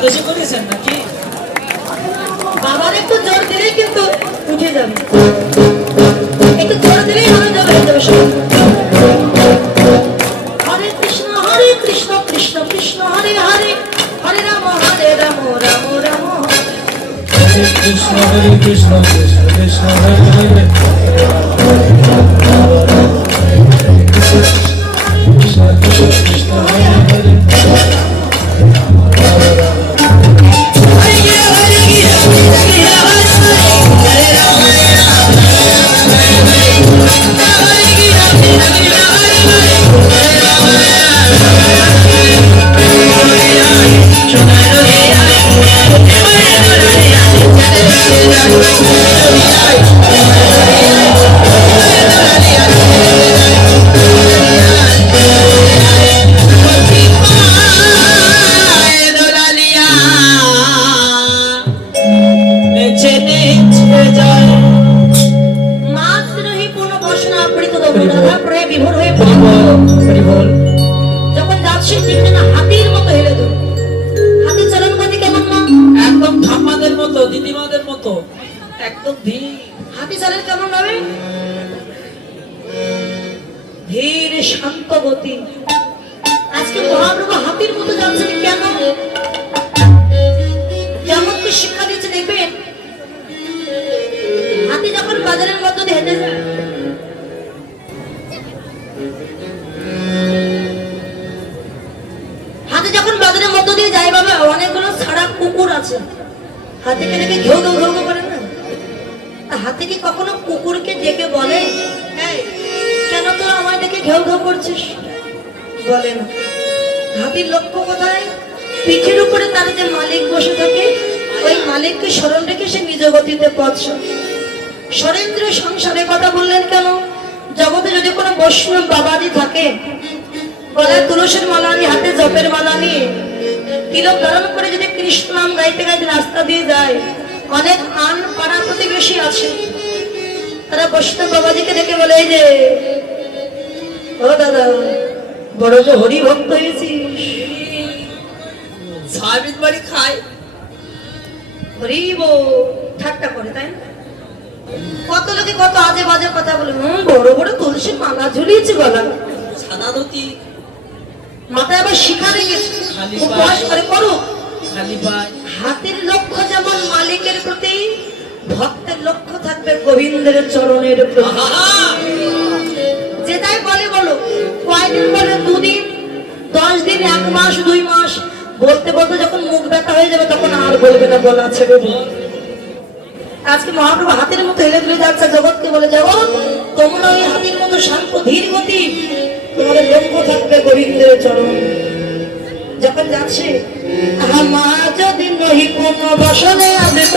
একাদশী করেছেন নাকি? বাবার একটু জোর দিলেই কিন্তু উঠে যাবে, একটু জোর দিলেই হয়ে যাবে সব। হরে কৃষ্ণ কৃষ্ণ কৃষ্ণ হরে হরে, হরে রাম রাম রাম হরে কৃষ্ণ কৃষ্ণ কৃষ্ণ হরে হরে, কৃষ্ণ কৃষ্ণ হরে হরে। যখন যাচ্ছে হাতির মতো হেলে দেবে। হাতি চলন গতি কেমন না? একদম ঠাম্মাদের মতো, দিদিমাদের মতো, একদম ধীর। হাতি চলেন কেমন হবে? ধীর শান্ত গতি। আজকে মহাপ্রভু হাতির মতো যাচ্ছেন কেন? যেমন কি শিক্ষা দিচ্ছে দেখবেন, হাতি যখন বাজারের মধ্য দিয়ে হেঁটে যায়, হাতি যখন বাজারের মধ্য দিয়ে যায় বাবা, অনেকগুলো ছাড়া কুকুর আছে, হাতিকে দেখে ঘেউ ঘেউ ঘেউ করে না? হাতি কি কখনো কুকুরকে ডেকে বলে কেন তোরা আমায় দেখে ঘেউ ঘেউ করছিস? বলে না। হাতির লক্ষ্য কোথায়? পিঠের উপরে তার যে মালিক বসে থাকে, ওই মালিককে স্মরণ রেখে সে নিজ গতিতে পথ চলে। সরেন্দ্র সংসারে কথা বললেন কেন? জগতে যদি কোনো বৈষ্ণব বাবাজি থাকে, গলায় তুলসীর মালা নিয়ে, হাতে জপের মালা নিয়ে, তিলক ধারণ করে যদি কৃষ্ণ নাম গাইতে গাইতে রাস্তা দিয়ে যায়, অনেক আন পাড়া প্রতিবেশী আছে, তারা বৈষ্ণব বাবাজিকে ডেকে বলে, এই যে ও দাদা, বড় যে হরি ভক্ত হয়েছিস, সাবিত বাড়ি খায় হরি বো ঠাট্টা করে, তাই না? কত লোকে কত আজে বাজে কথা বলে, বড় বড় তুলসীর মালা ঝুলিয়েছে গলা, সাদা ধুতি, মাথায় আবার শিখা রেখেছে, খালি উপবাস করে করো। খালি পায়। হাতের লক্ষ্য যেমন মালিকের প্রতি, ভক্তের লক্ষ্য থাকবে গোবিন্দের চরণের প্রতি। যেটাই বলে বলো, কয়দিন বলে, 2 দিন, 10 দিন, 1 মাস, 2 মাস, বলতে বলতে যখন মুখ ব্যথা হয়ে যাবে তখন আর বলবে না, বলা ছেড়ে দিন। আজকে মহাপ্রভু হাতের মতো হেলে ধুলে যাচ্ছে, জগৎকে বলে, জগৎ তোমরা ওই হাতির মতো শান্ত ধীর গতি, তোমাদের লক্ষ্য থাকবে গোবিন্দের চরণ। যখন যাচ্ছে, আমার যদি নহি কোন বসনে আদিত